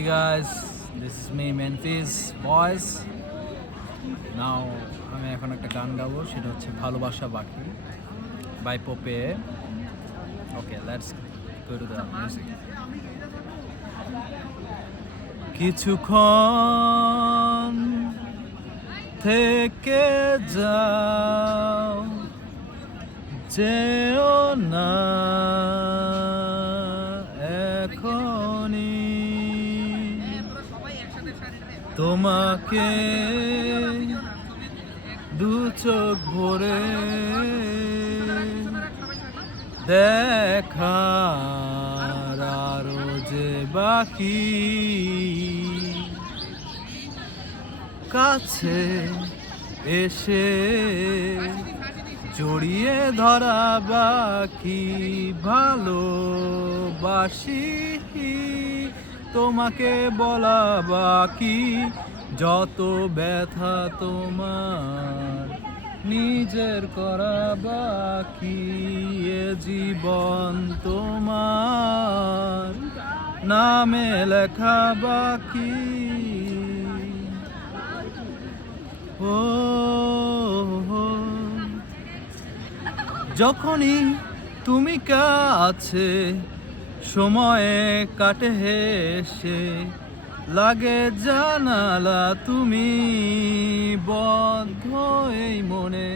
Hey guys, this is me Memphis boys. Now আমি এখন একটা গান গাবো, সেটা হচ্ছে ভালোবাসা বাকি বাই পোপে। Okay, let's go to the music. কিছুক্ষণ থেকে যাও, যেও না এখনই, তোমাকে দু চোখ ভরে দেখার আরো যে বাকি, কাছে এসে জড়িয়ে ধরা বাকি, ভালোবাসি তোমাকে বলা বাকি, যত ব্যথা তোমার নিজের করা বাকি, এ জীবন তোমার নামে লেখা বাকি। ও যখনই তুমি কাছে, সময়ে কাটে হেসে, লাগে জানালা তুমি বদ্ধ এই মনে,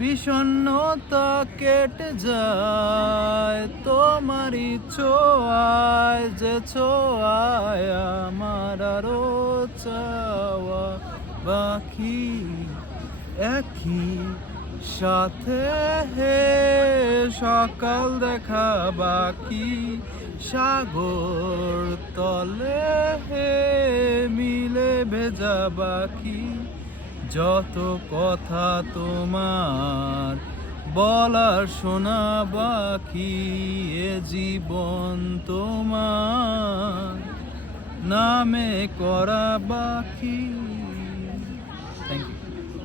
বিষণ্ণতা কেটে যায় তোমারই ছোঁয়ায়, যে ছোঁয়ায় আমার আরো চাওয়া বাকি, একই সাথে হে সকাল দেখা বাকি, সাগর তলে হে মিলে ভেজা বাকি, যত কথা তোমার বলার শোনা বাকি, এ জীবন তোমার নামে করা বাকি।